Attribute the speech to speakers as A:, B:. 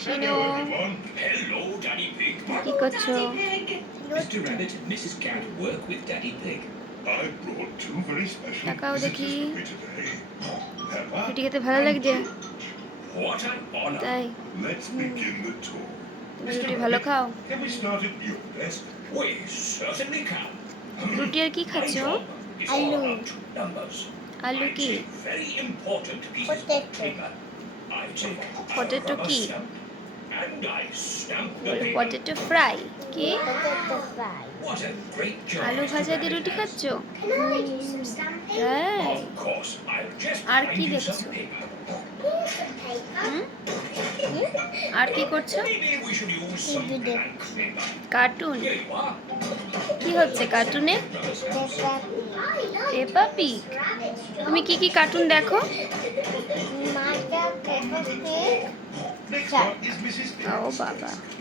A: শিনু
B: Hello, Daddy Pig.
A: কি করছো?
B: Mr. Rabbit and Mrs. Cat work with Daddy Pig.
C: I brought two very special
A: তাকাও
C: visitors
A: দেখি
C: with me today. Peppa
A: রুটি খেতে ভালো
C: and
A: লাগছে
C: George.
B: What an honor.
A: তাই
C: Let's begin the tour.
A: তুমি
B: Mr.
A: রুটি ভালো
B: Rabbit,
A: খাও?
C: Can we start at your desk?
B: We certainly can.
A: রুটি আর কি
B: My
A: খাচ্ছো?
B: job is all
D: Aloo.
B: about numbers.
A: আলু
B: I
A: কি?
B: take very important pieces of
D: Potato.
B: paper. I take a
A: Potato
B: rubber
A: কি?
B: stamp and I stamp the paper.
A: Potato fry কি?
D: Potato fry.
B: What a great job
A: আলু
B: Mr.
A: ভাজা দিয়ে
B: Rabbit
A: রুটি
B: has.
A: খাচ্ছো?
D: Can I do some stamping?
A: তাই
B: Of course, I'll just
A: R
B: find
A: কি
B: you
A: দেখছো?
B: some paper.
D: Some paper.
A: হুম? আর কি করছো?
B: Maybe we should use some
D: Maybe the-
B: blank paper.
A: Cartoon
B: Here you are.
A: কি হচ্ছে কার্টুনে?
B: Rubber stamps.
A: পেপা pig তুমি কি কি কার্টুন দেখো?
D: Martha, Peppa Pig.
C: Next
D: Yeah.
C: up is Mrs.
A: O
C: Pig's
A: বাবা
C: desk.